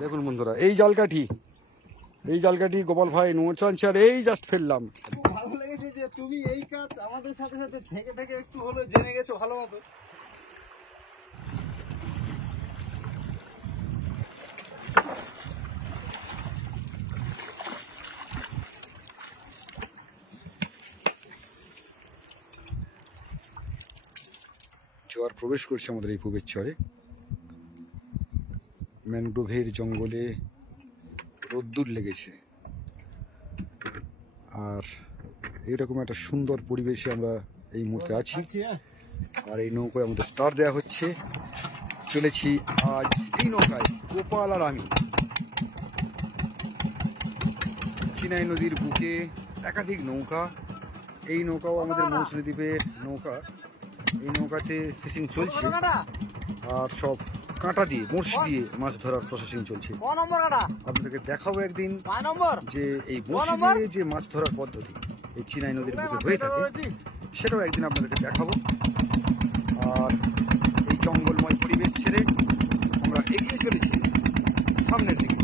দেখুন বন্ধুরা, এই জালকাঠি গোপাল ভাই নৌচানছে, আর এই জাস্ট ফেললাম। ভালো লেগেছে যে তুমি এই কাজ আমাদের সাথে সাথে থেকে থেকে একটু হলো জেনে গেছো ভালো মতো। জোয়ার প্রবেশ করছে আমাদের এই পূবের চরে। ম্যানগ্রোভের জঙ্গলে রোদ্দুর লেগেছে, আর এইরকম একটা সুন্দর পরিবেশে আমরা এই মুহূর্তে আছি। আর এই নৌকায় আমাদের স্টার দেওয়া হচ্ছে। চলেছি আজ এই নৌকায় গোপাল আর আমি। চিনাই নদীর বুকে একাধিক নৌকা, এই নৌকাও আমাদের মৌসুমী দ্বীপের নৌকা। এই নৌকাতে ফিশিং চলছে, আর সব কাঁটা দিয়ে বড়শি দিয়ে মাছ ধরার প্রসেসিং চলছে। আপনাদেরকে দেখাবো একদিন যে এই বড়শি দিয়ে যে মাছ ধরার পদ্ধতি এই চিনাই নদীর বুকে হয়ে থাকে, সেটাও একদিন আপনাদেরকে দেখাবো। আর এই জঙ্গলময় পরিবেশ ছেড়ে আমরা এগিয়ে চলেছি সামনের দিকে।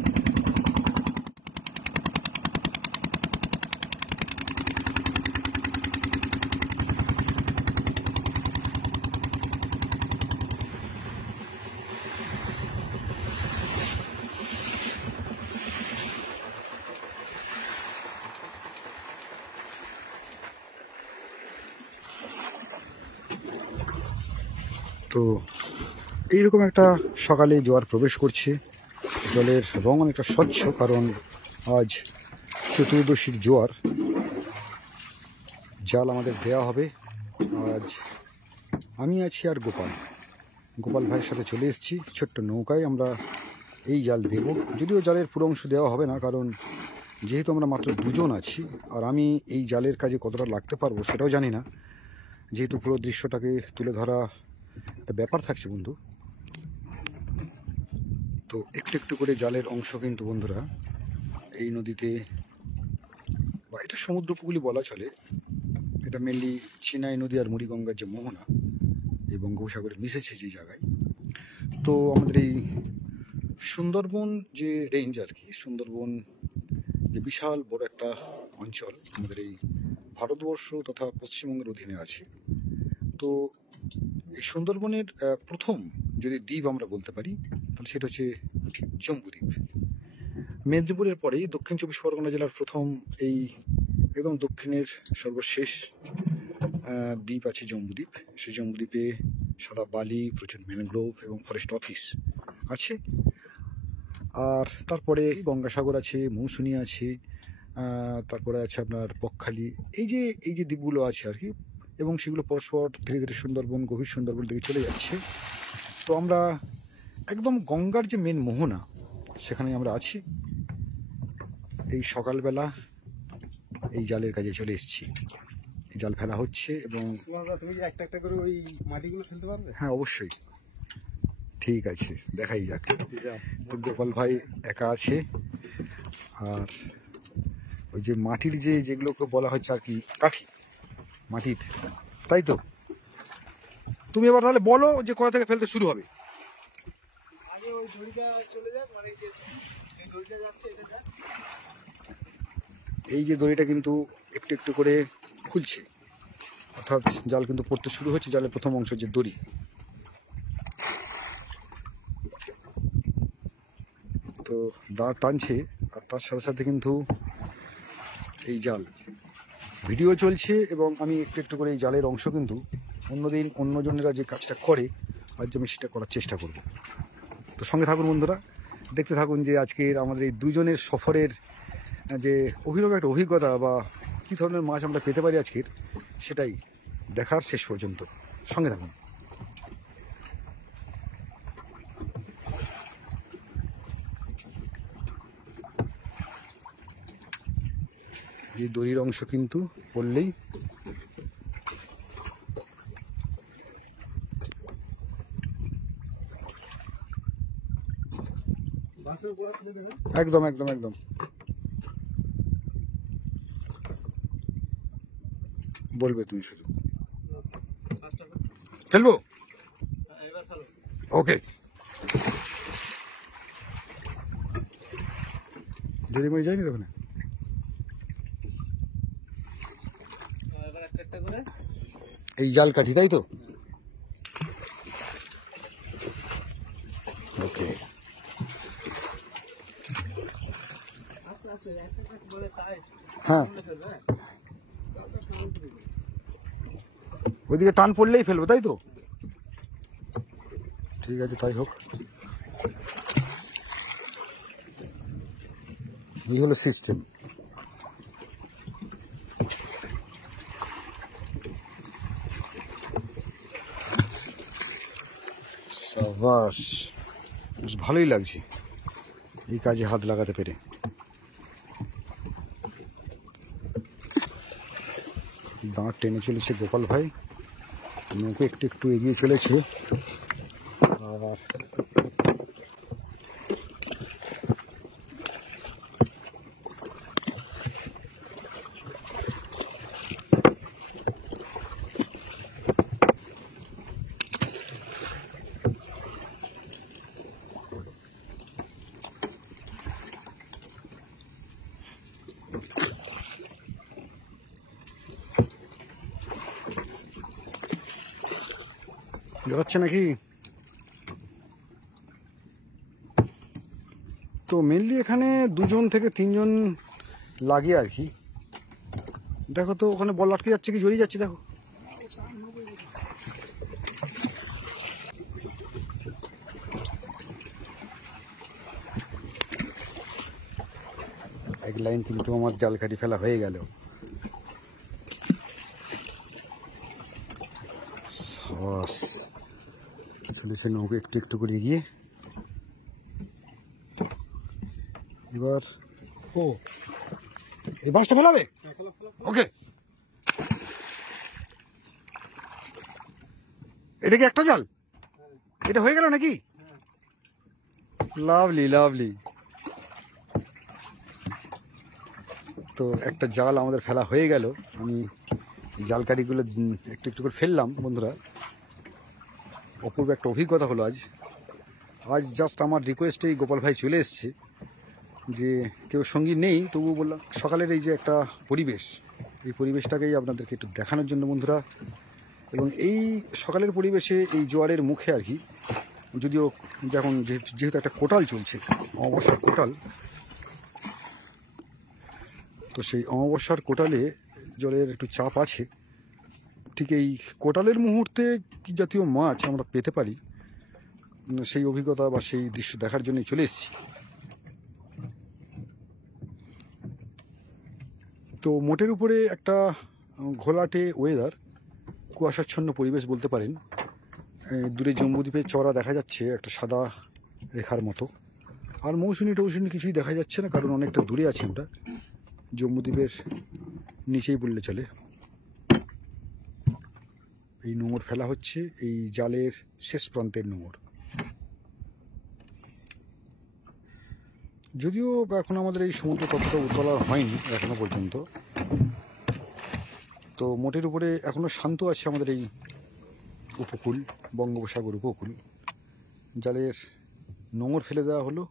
তো এইরকম একটা সকালে জোয়ার প্রবেশ করছে। জলের রং অনেকটা স্বচ্ছ, কারণ আজ চতুর্দশীর জোয়ার। জাল আমাদের দেওয়া হবে। আজ আমি আছি আর গোপাল ভাইয়ের সাথে চলে এসেছি। ছোট্ট নৌকায় আমরা এই জাল দেব। যদিও জালের পুরো অংশ দেওয়া হবে না, কারণ যেহেতু আমরা মাত্র দুজন আছি, আর আমি এই জালের কাজে কতটা লাগতে পারবো সেটাও জানি না, যেহেতু পুরো দৃশ্যটাকে তুলে ধরা একটা ব্যাপার থাকছে বন্ধু। তো একটু একটু করে জালের অংশ কিন্তু বন্ধুরা এই নদীতে, বা এটা সমুদ্র উপকূলই বলা চলে, এটা মেনলি চিনাই নদী আর মুড়িগঙ্গার যে মোহনা এই বঙ্গোপসাগরে মিশেছে যে জায়গায়। তো আমাদের এই সুন্দরবন যে রেঞ্জ আর কি, সুন্দরবন যে বিশাল বড় একটা অঞ্চল আমাদের এই ভারতবর্ষ তথা পশ্চিমবঙ্গের অধীনে আছে। তো এই সুন্দরবনের প্রথম যদি দ্বীপ আমরা বলতে পারি, তাহলে সেটা হচ্ছে জম্বুদ্বীপ। মেদিনীপুরের পরেই দক্ষিণ চব্বিশ পরগনা জেলার প্রথম এই একদম দক্ষিণের সর্বশেষ দ্বীপ আছে জম্বুদ্বীপ। সেই জম্বুদ্বীপে সাদা বালি, প্রচুর ম্যানগ্রোভ এবং ফরেস্ট অফিস আছে। আর তারপরে গঙ্গাসাগর আছে, মৌসুমী আছে, তারপরে আছে আপনার বকখালি। এই যে দ্বীপগুলো আছে আর কি, এবং সেগুলো পরস্পর ধীরে ধীরে সুন্দরবন, গভীর সুন্দরবন দিকে চলে যাচ্ছে। তো আমরা একদম গঙ্গার যে মেন মোহনা সেখানে আমরা আছি। এই সকালবেলা এই জালের কাজে চলে এসেছি। এই জাল ফেলা হচ্ছে এবং তুমি একটা একটা করে ওই মাটিগুলো ফেলতে পারবে? হ্যাঁ অবশ্যই, ঠিক আছে, দেখাই যাক। তো গোপাল ভাই একা আছে, আর ওই যে মাটির যেগুলোকে বলা হচ্ছে আর কি কাঠি মাটির, তাই তো। তুমি এবার তাহলে বলো যে কোথা থেকে ফেলতে শুরু হবে। আগে ওই দড়িটা চলে যাক, মানে এই দড়িটা যাচ্ছে, এটা দেখ। এই যে দড়িটা কিন্তু একটু একটু করে খুলছে, অর্থাৎ জাল কিন্তু পড়তে শুরু হচ্ছে। জালের প্রথম অংশ যে দড়ি, তো দাঁড় টানছে, আর তার সাথে সাথে কিন্তু এই জাল ভিডিও চলছে, এবং আমি একটু একটু করে এই জালের অংশ কিন্তু অন্যদিন অন্যজনেরা যে কাজটা করে আজ আমি সেটা করার চেষ্টা করব। তো সঙ্গে থাকুন বন্ধুরা, দেখতে থাকুন যে আজকের আমাদের এই দুজনের সফরের যে অভিনব একটা অভিজ্ঞতা, বা কী ধরনের মাছ আমরা পেতে পারি আজকের, সেটাই দেখার শেষ পর্যন্ত সঙ্গে থাকুন। এই দড়ির অংশ কিন্তু পড়লেই একদম একদম একদম বলবে তুমি শুধু ফেলবো। ওকে, যদি মরে যায়নি তখন এবার একটা একটা করে এই জাল কাঠি, তাই তো? ওকে, আস্তে আস্তে একটা একটা বলে তাই হ্যাঁ ফেলবে। ওইদিকে টান পড়লেই ফেলবো, তাই তো? ঠিক আছে, তাই হোক। এই হলো সিস্টেম। সাবাস, বেশ ভালোই লাগছে এই কাজে হাত লাগাতে পেরে। দাঁড় টেনে চলেছে গোপাল ভাই, নৌকো একটু একটু এগিয়ে চলেছে। আর জড়াচ্ছে নাকি? তো মেনলি এখানে 2 থেকে 3 জন লাগে আর কি। দেখো তো ওখানে বল আটকে যাচ্ছে কি জড়িয়ে যাচ্ছে, দেখো। এক লাইন কিন্তু আমার জাল কাটি ফেলা হয়ে গেল। চলেছে নৌকো একটু একটু করে এগিয়ে। এবার ও এই মাছটা ফেলাবে, ওকে। এটা কি একটা জাল? এটা হয়ে গেল নাকি? Lovely lovely. তো একটা জাল আমাদের ফেলা হয়ে গেল। আমি জাল কাঠিগুলো একটু একটু করে ফেললাম বন্ধুরা। অপূর্ব একটা অভিজ্ঞতা হলো আজ। জাস্ট আমার রিকোয়েস্টেই গোপাল ভাই চলে এসছে, যে কেউ সঙ্গী নেই, তবুও বললাম সকালের এই যে একটা পরিবেশ, এই পরিবেশটাকেই আপনাদেরকে একটু দেখানোর জন্য বন্ধুরা। এবং এই সকালের পরিবেশে এই জোয়ারের মুখে আর কি, যদিও যখন যেহেতু একটা কোটাল চলছে, অমাবস্যার কোটাল, তো সেই অমাবস্যার কোটালে জলের একটু চাপ আছে। ঠিক এই কোটালের মুহূর্তে কি জাতীয় মাছ আমরা পেতে পারি, সেই অভিজ্ঞতা বা সেই দৃশ্য দেখার জন্যই চলে এসেছি। তো মোটের উপরে একটা ঘোলাটে ওয়েদার, কুয়াশাচ্ছন্ন পরিবেশ বলতে পারেন। দূরে জম্বুদ্বীপের চড়া দেখা যাচ্ছে একটা সাদা রেখার মতো। আর মৌসুমী টৌসুমী কিছুই দেখা যাচ্ছে না, কারণ অনেকটা দূরে আছি আমরা, জম্বুদ্বীপের নিচেই বললে চলে। এই নোঙর ফেলা হচ্ছে এই জালের শেষ প্রান্তের নোঙর। যদিও এখন আমাদের এই সমুদ্র ততটা উতলা হয়নি এখনো পর্যন্ত, তো মোটের উপরে এখনো শান্ত আছে আমাদের এই উপকূল, বঙ্গোপসাগর উপকূল। জালের নোঙর ফেলে দেওয়া হলো,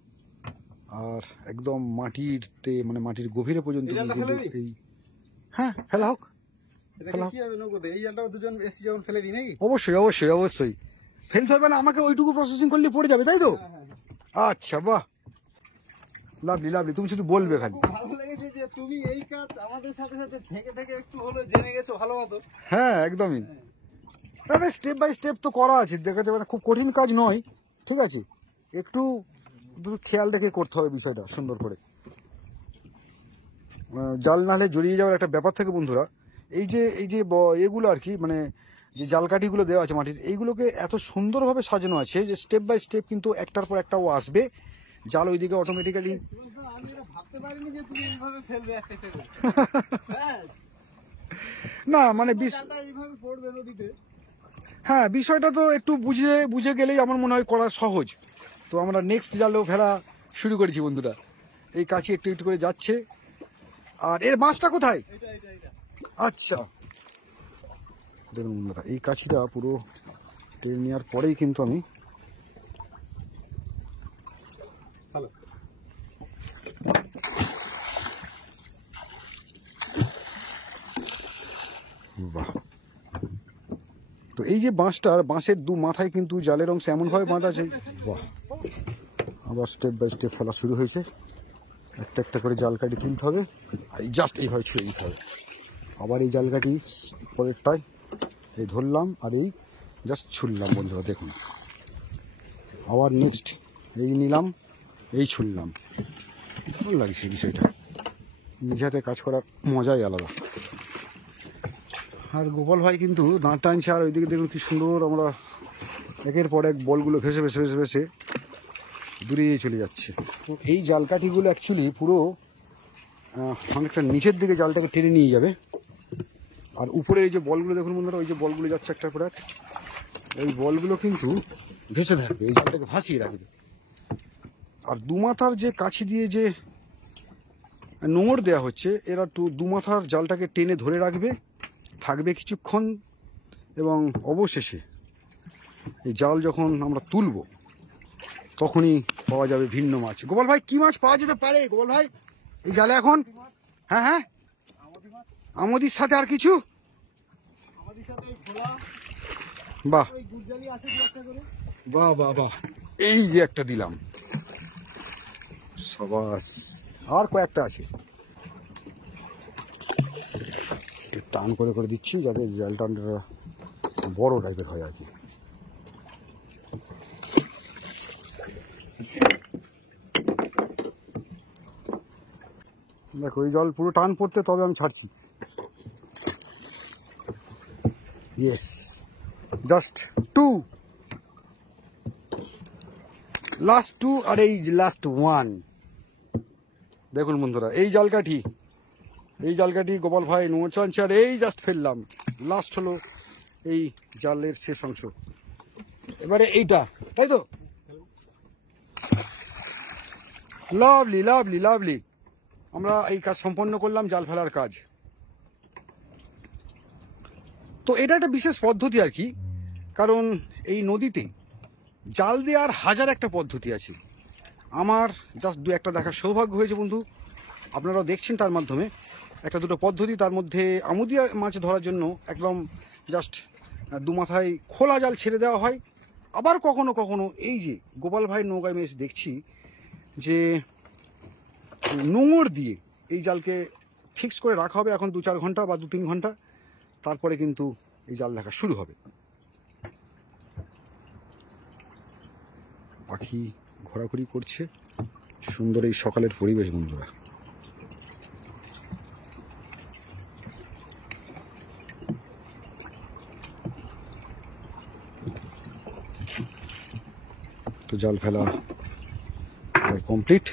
আর একদম মাটিরতে মানে মাটির গভীরে পর্যন্ত এই হ্যাঁ ফেলা হোক। অবশ্যই অবশ্যই অবশ্যই ফেলতে হবে না, আমাকে ওইটুকু প্রসেসিং করলে পড়ে যাবে, তাই তো? আচ্ছা, বাহ, লাভলি লাভলি। তুমি শুধু বলবে খালি। ভালো লেগেছে যে তুমি এই কাজ আমাদের সাথে সাথে থেকে থেকে একটু হলো জেনে গেছো ভালো মতো। হ্যাঁ একদমই, তবে স্টেপ বাই স্টেপ তো করা আছে, দেখা যাবে না, খুব কঠিন কাজ নয়, ঠিক আছে? একটু খেয়াল রেখে করতে হবে বিষয়টা সুন্দর করে। জাল নাহলে জড়িয়ে যাওয়ার একটা ব্যাপার থাকে বন্ধুরা। এই যে এগুলো আর কি, মানে যে জাল কাঠিগুলো দেওয়া আছে মাটির, এইগুলোকে এত সুন্দরভাবে সাজানো আছে যে স্টেপ বাই স্টেপ কিন্তু একটার পর একটা ও আসবে, জাল ওইদিকে অটোমেটিক্যালি। আমি এটা ভাবতে পারিনি যে তুমি এইভাবে ফেলবে একটা করে। না মানে এইভাবে পড়বে নদীতে। হ্যাঁ, বিষয়টা তো একটু বুঝে গেলেই আমার মনে হয় করা সহজ। তো আমরা নেক্সট জালেও ফেলা শুরু করেছি বন্ধুরা। এই কাছি একটু একটু করে যাচ্ছে। আর এর মাছটা কোথায়? আচ্ছা দেখুন বন্ধুরা, এই কাছিটা পুরো টেনে নেওয়ার পরেই কিন্তু আমি তো এই যে বাঁশের দু মাথায় কিন্তু জালের অংশ এমনভাবে বাঁধা আছে, বাহ। আবার স্টেপ বাই স্টেপ ফেলা শুরু হয়েছে। একটা একটা করে জাল কাটি তুলতে হবে, আর জাস্ট এইভাবে ছুঁড়ে দিতে হবে। আবার এই জাল কাটি পরেরটায় এই ধরলাম, আর এই জাস্ট ছুড়লাম বন্ধুরা, দেখুন। আবার নেক্সট এই নিলাম, এই ছুড়লাম। ভালো লাগছে বিষয়টা, নিজে হাতে কাজ করার মজাই আলাদা। আর গোপাল ভাই কিন্তু দাঁত টানছে, আর ওইদিকে দেখুন কি সুন্দর আমরা একের পর এক বলগুলো ভেসে ভেসে ভেসে ভেসে দূরে চলে যাচ্ছে। তো এই জালকাঠিগুলো অ্যাকচুয়ালি পুরো অনেকটা নিচের দিকে জালটাকে টেনে নিয়ে যাবে। আর উপরে এই যে বলগুলো দেখুন বন্ধুরা, ওই যে বলগুলো যাচ্ছে একটার পর এক, এই বলগুলো কিন্তু ভেসে থাকবে, এই জালটাকে ভাসিয়ে রাখবে। আর দুমাথার যে কাছি দিয়ে যে নোঙর দেওয়া হচ্ছে, এরা দুমাথার জালটাকে টেনে ধরে রাখবে, থাকবে কিছুক্ষণ, এবং অবশেষে এই জাল যখন আমরা তুলব তখনই পাওয়া যাবে ভিন্ন মাছ। গোপাল ভাই, কি মাছ পাওয়া যেতে পারে গোপাল ভাই এই জালে এখন? হ্যাঁ হ্যাঁ, আমদির সাথে আর কিছু? বাহ বাহ বাহ বাহ, এই যে একটা দিলাম, সাবাস। আর কয়েকটা আছে, টান করে করে দিচ্ছি যাতে জালটা বড় টাইপের হয় আর কি। দেখো এই জল পুরো টান পড়তে, তবে আমি ছাড়ছি। Yes, just two, last two, আর এই লাস্ট ওয়ান। দেখুন বন্ধুরা, এই জালকাঠি গোপাল ভাই নোচানছে, আর এই জাস্ট ফেললাম। লাস্ট হলো এই জালের শেষ অংশ। এবারে এইটা, তাই তো? লাভলি লাভলি লাভলি, আমরা এই কাজ সম্পন্ন করলাম, জাল ফেলার কাজ। তো এটা একটা বিশেষ পদ্ধতি আর কি, কারণ এই নদীতে জাল দেওয়ার হাজার একটা পদ্ধতি আছে। আমার জাস্ট দু একটা দেখার সৌভাগ্য হয়েছে বন্ধু, আপনারাও দেখছেন তার মাধ্যমে একটা দুটো পদ্ধতি। তার মধ্যে আমুদিয়া মাছ ধরার জন্য একদম জাস্ট দুমাথায় খোলা জাল ছেড়ে দেওয়া হয়। আবার কখনো কখনো এই যে গোপাল ভাই নৌকায় মেয়ে দেখছি যে নোঙর দিয়ে এই জালকে ফিক্স করে রাখা হবে এখন 2-4 ঘন্টা বা 2-3 ঘন্টা, তারপরে কিন্তু এই জাল দেখা শুরু হবে। পাখি ঘোরাঘুরি করছে, সুন্দর এই সকালের পরিবেশ বন্ধুরা। তো জাল ফেলা কমপ্লিট,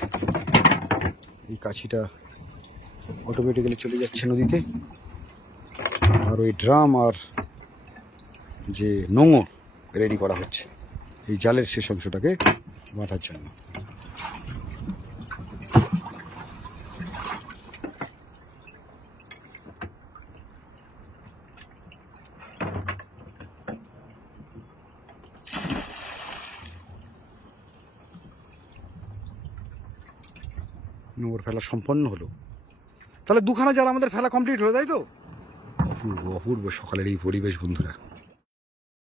এই কাছিটা অটোমেটিক্যালি চলে যাচ্ছে নদীতে, আর ওই ড্রাম আর যে নোঙর রেডি করা হচ্ছে এই জালের শেষ অংশটাকে বাঁধার জন্য। নোঙর ফেলা সম্পন্ন হলো, তাহলে 2খানা জাল আমাদের ফেলা কমপ্লিট হলো, তাই তো? অপূর্ব অপূর্ব সকালের এই পরিবেশ বন্ধুরা।